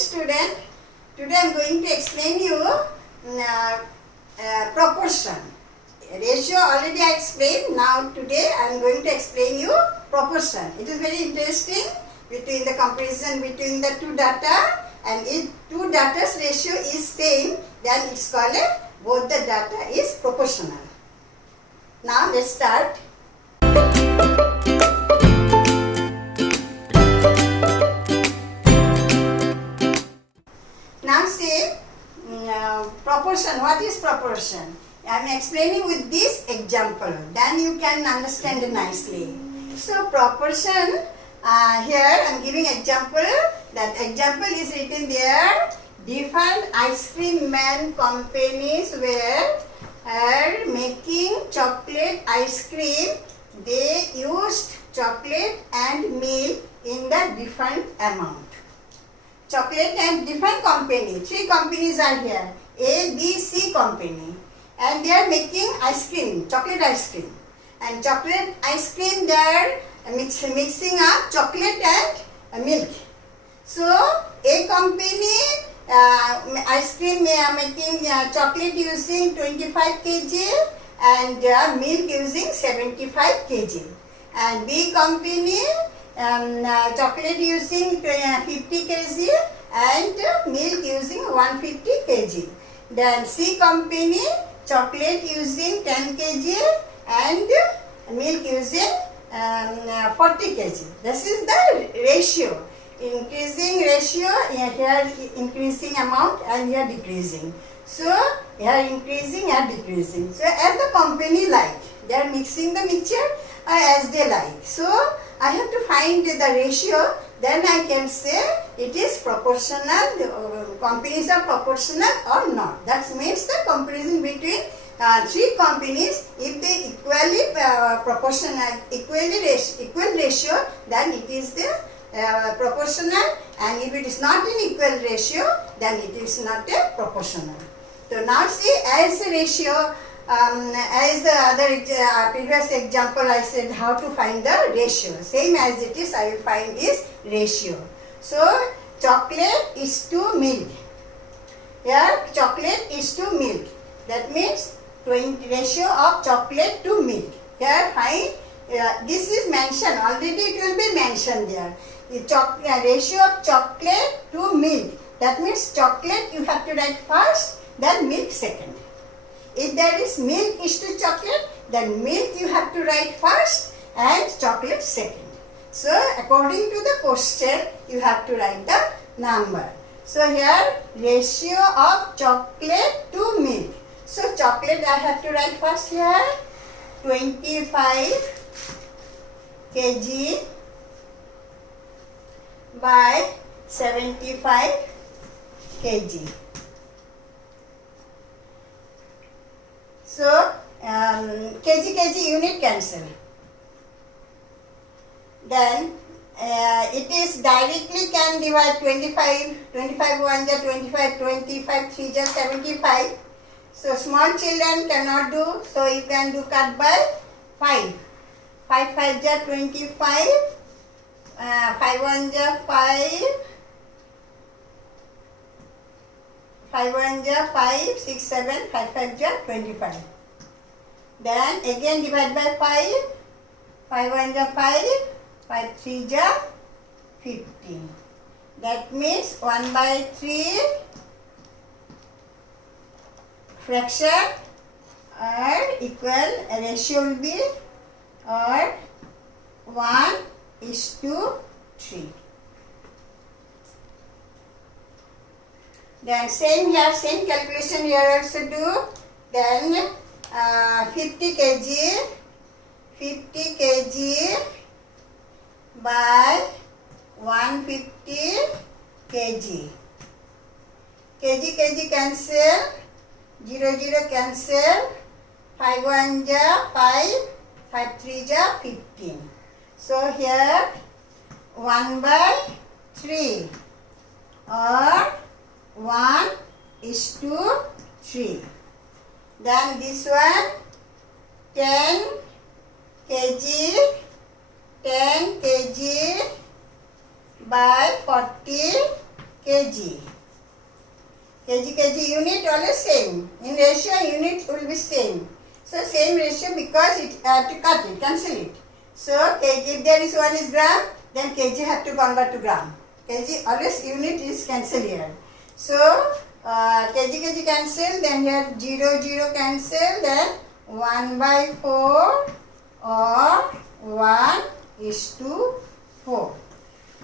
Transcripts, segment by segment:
student, today I am going to explain you proportion. Ratio already I explained. Now today I am going to explain you proportion. It is very interesting between the comparison between the two data, and if two data's ratio is same, then it's called both the data is proportional. Now let's start. Now say proportion. What is proportion? I am explaining with this example. Then you can understand it nicely. So proportion, here I am giving example. That example is written there. Different ice cream man companies were making chocolate ice cream. They used chocolate and milk in the different amount. Chocolate and different company. Three companies are here. A, B, C company. And they are making ice cream, chocolate ice cream. And chocolate ice cream they are mixing up chocolate and milk. So A company ice cream making chocolate using 25 kg and milk using 75 kg. And B company chocolate using 50 kg and milk using 150 kg. Then C company chocolate using 10 kg and milk using 40 kg. This is the ratio. Increasing ratio, here increasing amount and here decreasing. So here increasing, here decreasing. So as the company like, they are mixing the mixture as they like. So I have to find the ratio, then I can say it is proportional, companies are proportional or not. That means the comparison between three companies, if they equally proportional, equal ratio, then it is the proportional, and if it is not in equal ratio, then it is not a proportional. So now see, as the ratio, as the other previous example I said how to find the ratio. Same as it is, I will find this ratio. So chocolate is to milk. Here chocolate is to milk. That means 20 ratio of chocolate to milk. Here find this is mentioned already. It will be mentioned there. The ratio of chocolate to milk. That means chocolate you have to write first, then milk second. If there is milk is to chocolate, then milk you have to write first and chocolate second. So according to the question, you have to write the number. So here ratio of chocolate to milk. So chocolate I have to write first here 25 kg by 75 kg. So kg unit cancel. Then it is directly can divide 25 1 ja 25, 25 3 ja 75. So small children cannot do, so you can do cut by 5. 5 5 ja 25, 5 1 ja 5, 5 1 ja 5, 6 7, 5 5 ja 25. Then again divide by 5, 5 1 ja 5, 5 3 ja 15. That means 1 by 3 fraction or equal ratio will be or 1:3. Then same here, same calculation here also do. Then 50 kg by 150 kg. Kg cancel, 0 0 cancel, 5 1 ja 5, 5 3 ja 15. So here 1/3 or 1:3. Then this one 10 kg by 40 kg. kg unit always same. In ratio unit will be same. So same ratio because it to cut it, cancel it. So kg, if there is 1 is gram, then kg have to convert to gram. Kg always unit is cancel here. So kg cancel, then here 0 0 cancel, then 1/4 or 1:4.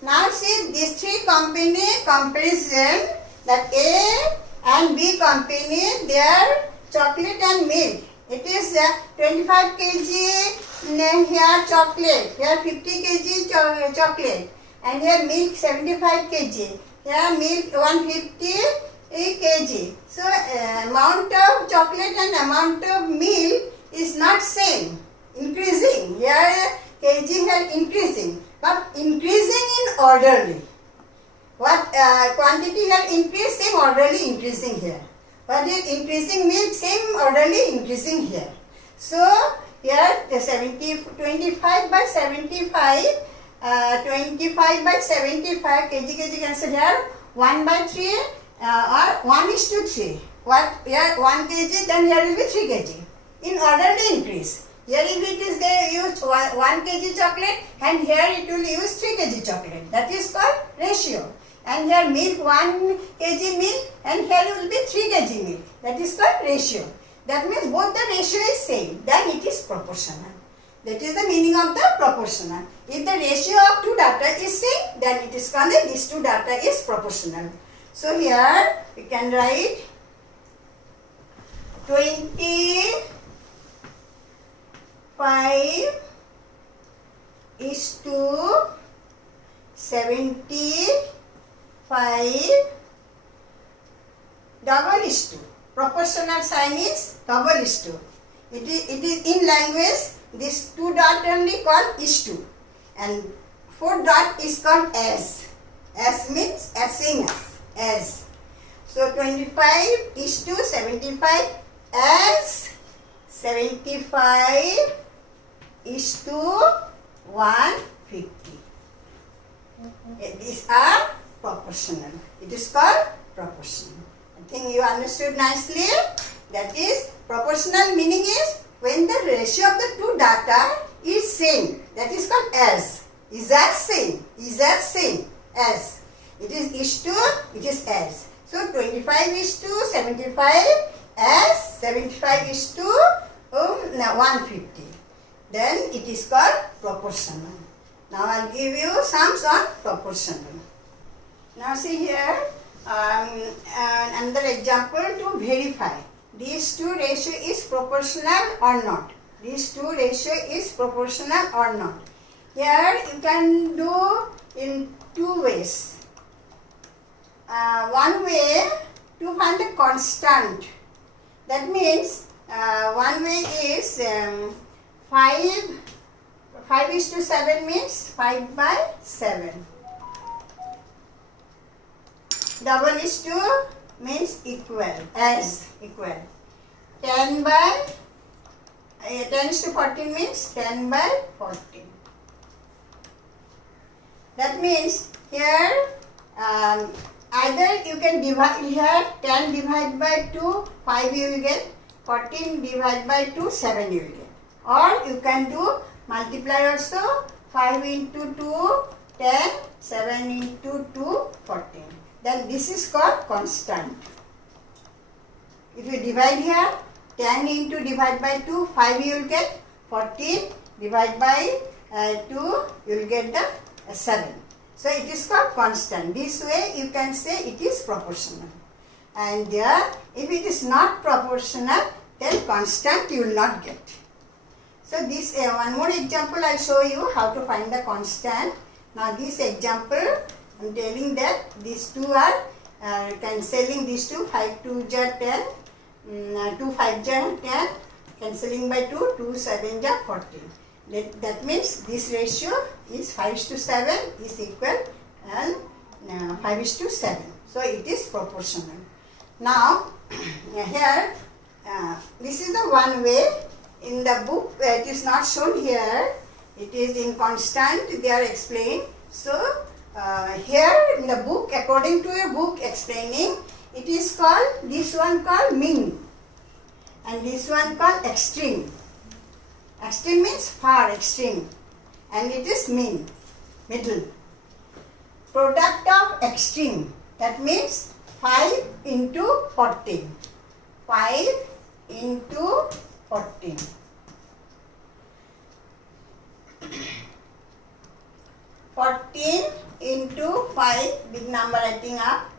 Now see these three comparison, that A and B company, their chocolate and milk. It is 25 kg here chocolate, here 50 kg chocolate, and here milk 75 kg, here milk 150 kg. So amount of chocolate and amount of milk is not same, increasing. Here kg here increasing, but increasing in orderly. What quantity here increase, same orderly increasing here. But here increasing milk, same orderly increasing here. So here the 25 by 75, 25 by 75 kg cancel here, 1/3 or 1:3. What here 1 kg, then here will be 3 kg. In orderly increase. Here if it is they used 1 kg chocolate, and here it will use 3 kg chocolate. That is called ratio. And here milk 1 kg milk, and here will be 3 kg milk. That is called ratio. That means both the ratio is same. Then it is proportional. That is the meaning of the proportional. If the ratio of two data is same, then it is called these two data is proportional. So here we can write 25 is to 75 double is to. Proportional sign is double is to. It is in language, this two dot only called is to, and four dot is called as. As means as in as. So 25 is to 75 as 75 is to 150. These are proportional. It is called proportional. I think you understood nicely. That is, proportional meaning is when the ratio of the two data is same. That is called as. Is as same. Is as same. As. It is to, it is as. So 25 is to 75 as 75 is to 150. Then it is called proportional. Now I will give you sums on proportional. Now see here another example to verify these two ratio is proportional or not. These two ratio is proportional or not. Here you can do in two ways. One way to find the constant. That means one way is 5 is to 7 means 5/7. Double is to means equal, as equal. 10 is to 14 means 10/14. That means here either you can divide here 10 divided by 2, 5 you will get, 14 divided by 2, 7 you will get. Or you can do multiply also, 5 into 2, 10, 7 into 2, 14. Then this is called constant. If you divide here, 10 into divide by 2, 5 you will get, 14 divide by 2, you will get the 7. So it is called constant. This way you can say it is proportional. And if it is not proportional, then constant you will not get. So this one more example I will show you how to find the constant. Now this example I am telling that these two are cancelling these two, 5 2 ja 10, 2 5 ja 10, cancelling by 2, 2 7 ja 14. That means this ratio is 5:7 is equal and 5:7. So it is proportional. Now here this is the one way. In the book it is not shown here. It is in constant they are explained. So here in the book, according to your book explaining, it is called, this one called mean and this one called extreme. Extreme means far extreme and it is mean, middle. Product of extreme, that means 5 into 14. 5 into 14. 14 into 5, big number writing up.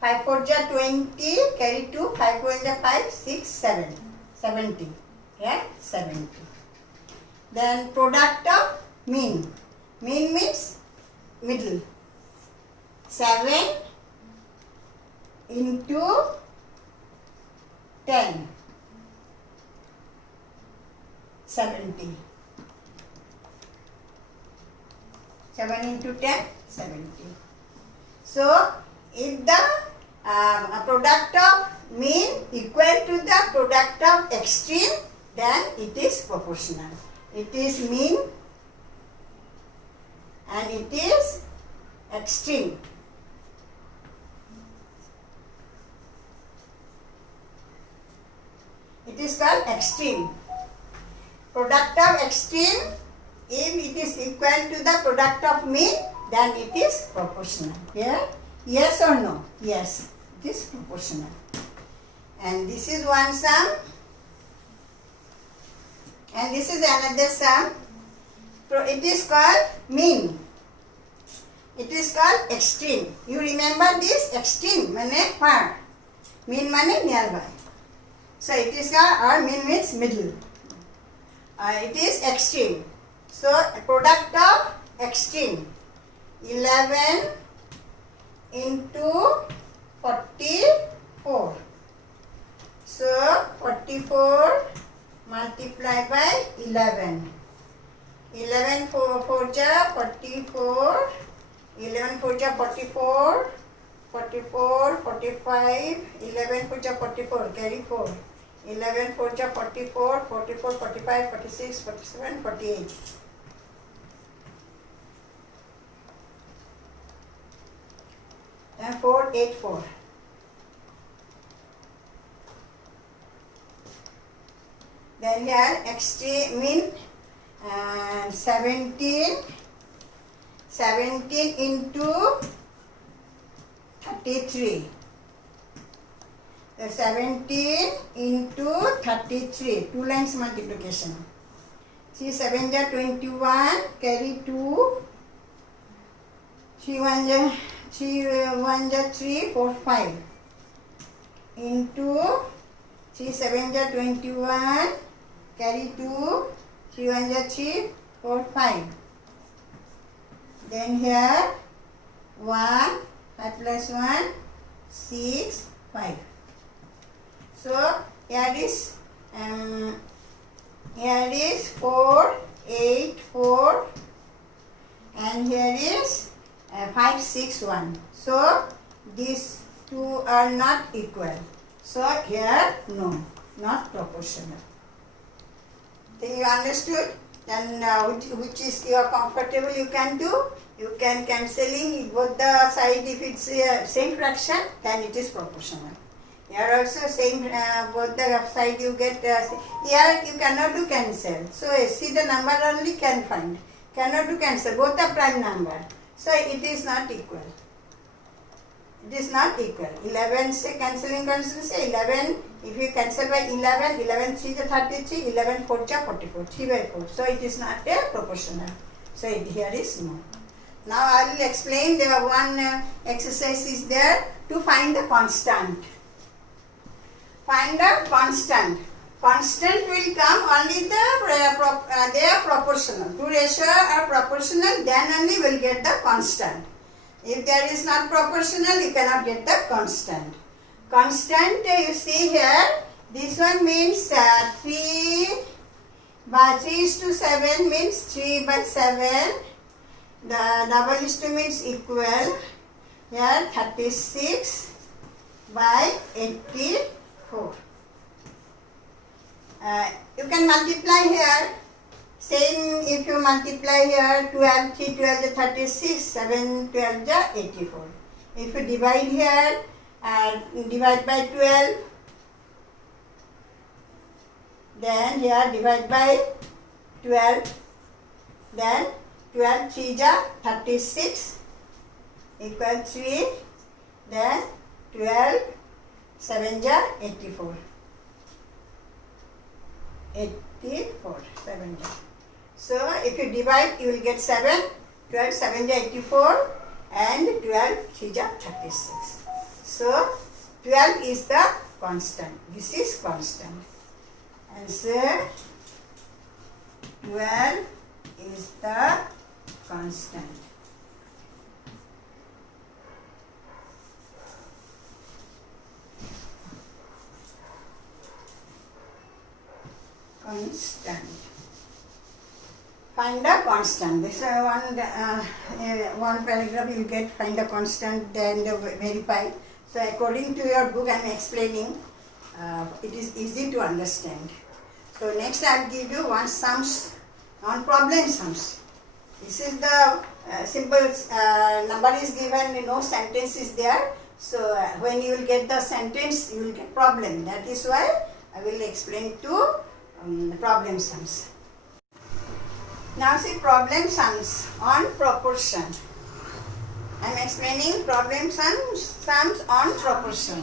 5 4 ja 20, carry 2, 5 4 ja 5, 6, 7. 70. Yeah, 70. Then product of mean. Mean means middle. 7 into 10. 70. 7 into 10, 70. So, if the product of mean equal to the product of extreme, then it is proportional. It is mean and it is extreme. It is called extreme. Product of extreme, if it is equal to the product of mean, then it is proportional. Yeah? Yes or no? Yes, it is proportional. And this is one sum. And this is another sum. It is called mean. It is called extreme. You remember this? Extreme means far. Mean means nearby. So it is called, or mean means middle. It is extreme. So product of extreme, 11 into 44. So 44 multiplied by 11. 11 4 ja 44. 11 4 ja 44. 44, 45, 11 4 ja 44, carry 4. 11 4 ja 44, 44, 45, 46, 47, 48. And 4, 8, 4. Then here extreme mean 17 into 33. 17 into 33. 2 lines multiplication. 3 7 ja 21. Carry 2. 3 1 ja 3. 4 5. Into 3 7 ja 21. Carry 2. 3 1 ja 3. 4 5. Then here 1. 5 plus 1, 6, 5. So here is 4, 8, 4 and here is 5, 6, 1. So these two are not equal. So here no, not proportional. Then you understood? Then which is you are comfortable you can do. You can cancelling both the side. If it's same fraction, then it is proportional. Here also same both the side you get. Here you cannot do cancel. So see the number only can find. Cannot do cancel. Both are prime number. So it is not equal. It is not equal. 11 say cancelling say 11. If you cancel by 11, 11 3 is 33, 11 4 is 44, 3 by 4. So it is not a proportional. So here is no. Now I will explain. The one exercise is there to find the constant. Find the constant. Constant will come only they are proportional. Two ratios are proportional, then only will get the constant. If there is not proportional, you cannot get the constant. Constant you see here. This one means 3 by 3 is to 7 means 3 by 7. The double is to means equal. Here 36 by 84. You can multiply here. Same if you multiply here 12, 3 12 is 36, 7 12 is 84. If you divide here, divide by 12, then here divide by 12, then 12 3 is 36 equal 3, then 12 7 is 84. 84, 7 is. So if you divide, you will get 7, 12 7 is 84 and 12 3 is 36. So 12 is the constant. This is constant. Answer 12 is the constant. Constant. Find a constant. This one paragraph you get find a constant, then verify. So according to your book I am explaining. It is easy to understand. So next I will give you one sums on problem sums. This is the simple number is given, no sentence is there. So when you will get the sentence, you will get problem. That is why I will explain to problem sums. Now see problem sums on proportion. I am explaining problem sums on proportion.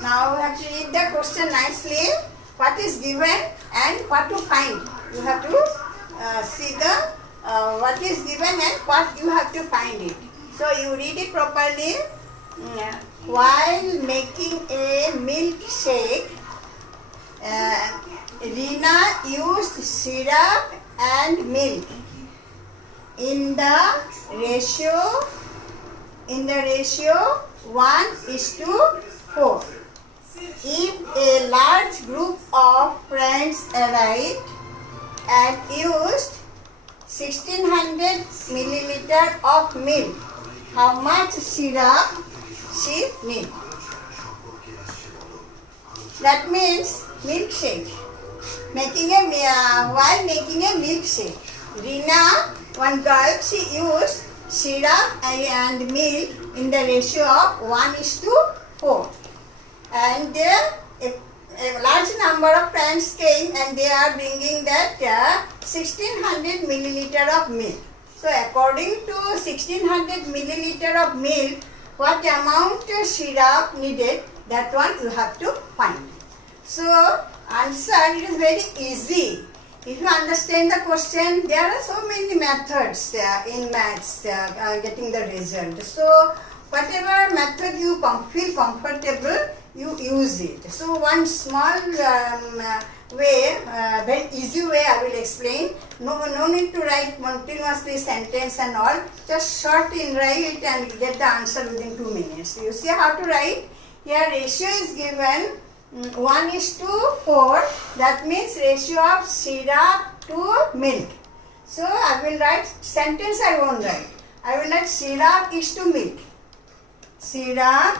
Now you have to read the question nicely. What is given and what to find. You have to see the what is given and what you have to find it. So you read it properly. While making a milkshake, Rina used syrup and milk in the ratio 1:4. If a large group of friends arrived and used 1600 milliliter of milk, how much syrup she need? That means milkshake. While making a milkshake, Rina, one girl, she used syrup and milk in the ratio of 1:4. And a large number of friends came and they are bringing that 1600 milliliter of milk. So according to 1600 milliliter of milk, what amount of syrup needed, that one you have to find. So answer, it is very easy. If you understand the question, there are so many methods in maths getting the result. So whatever method you feel comfortable, you use it. So one small way, very easy way I will explain. No need to write continuously sentence and all. Just short in write and get the answer within 2 minutes. You see how to write? Here ratio is given 1:4. That means ratio of syrup to milk. So I will write sentence, I won't write. I will write syrup is to milk. Syrup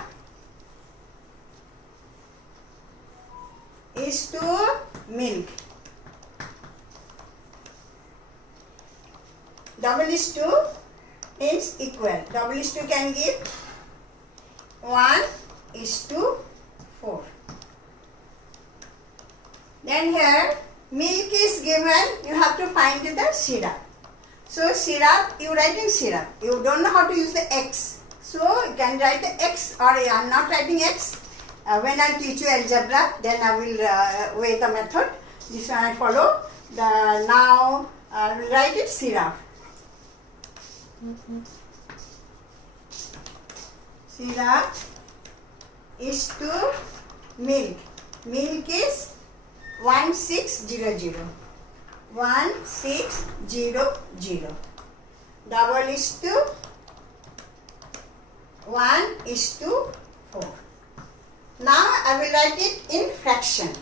is to milk. Double is to means equal. Double is to can give 1:4. Then here milk is given, you have to find the syrup. So syrup, you write in syrup. You don't know how to use the X. So you can write the X, or I am not writing X. When I teach you algebra, then I will weigh the method. This one I follow. Now I will write it syrup. Syrup is to milk. Milk is 1600. 1600. Double is to 1:4. Now I will write it in fraction.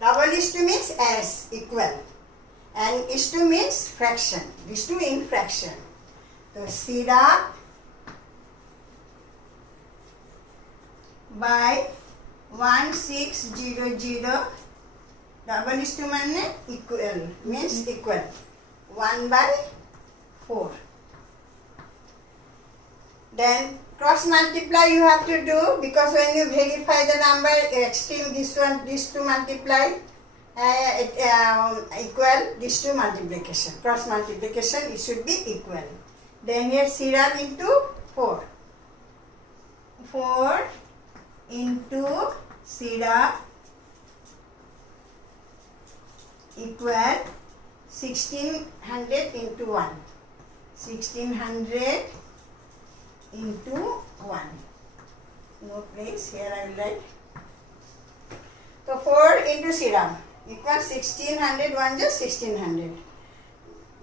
Double is to means as, equal, and is to means fraction. These two in fraction. So syrup by 1600. Double is to means equal, 1 by 4. Then cross multiply you have to do, because when you verify the number extreme, these two multiply equal these two multiplication. Cross multiplication, it should be equal. Then here syrup into 4. 4 into syrup equal 1600 into 1. 1600 into 1. No place, here I will write. So 4 into syrup equals 1600, 1 just 1600.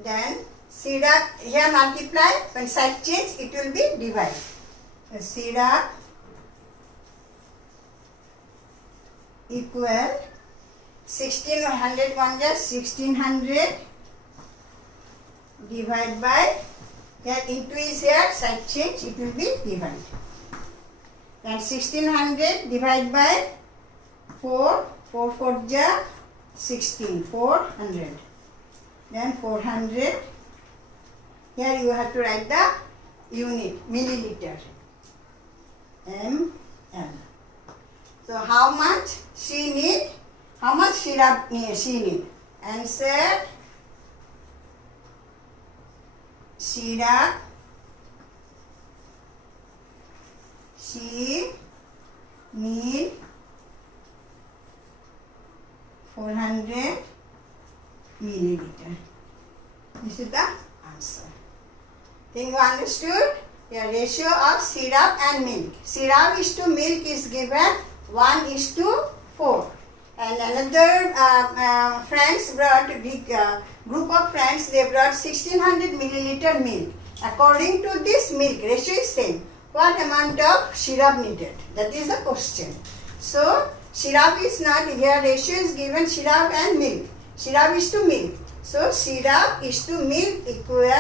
Then syrup, here multiply, when side change it will be divide. So syrup equal 1600, 1 just 1600 divide by, here into is here, side change, it will be divide. Then 1600 divide by 4, 4 4 ja 16, 400. Then 400, here you have to write the unit, milliliter, ml. So how much she need? How much syrup she need? Answer, syrup she need 400 milliliter. This is the answer. Think you understood? The ratio of syrup and milk. Syrup is to milk is given 1:4. And another friends brought big group of friends, they brought 1600 milliliter milk. According to this milk ratio is same. What amount of syrup needed? That is the question. So syrup is not here, ratio is given syrup and milk. Syrup is to milk. So syrup is to milk equal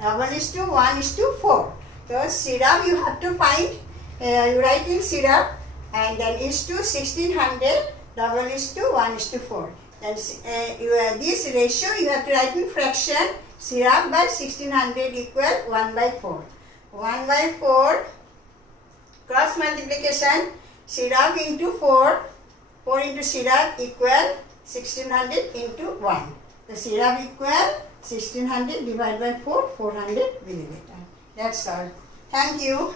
1:1:4. So syrup you have to find, you write in syrup and then is to 1600, double is to 1:4. Then this ratio you have to write in fraction, syrup by 1600 equal 1/4. 1/4 cross multiplication, syrup into 4, 4 into syrup equal 1600 into 1. The syrup equal 1600 divided by 4, 400 milliliter. That's all. Thank you.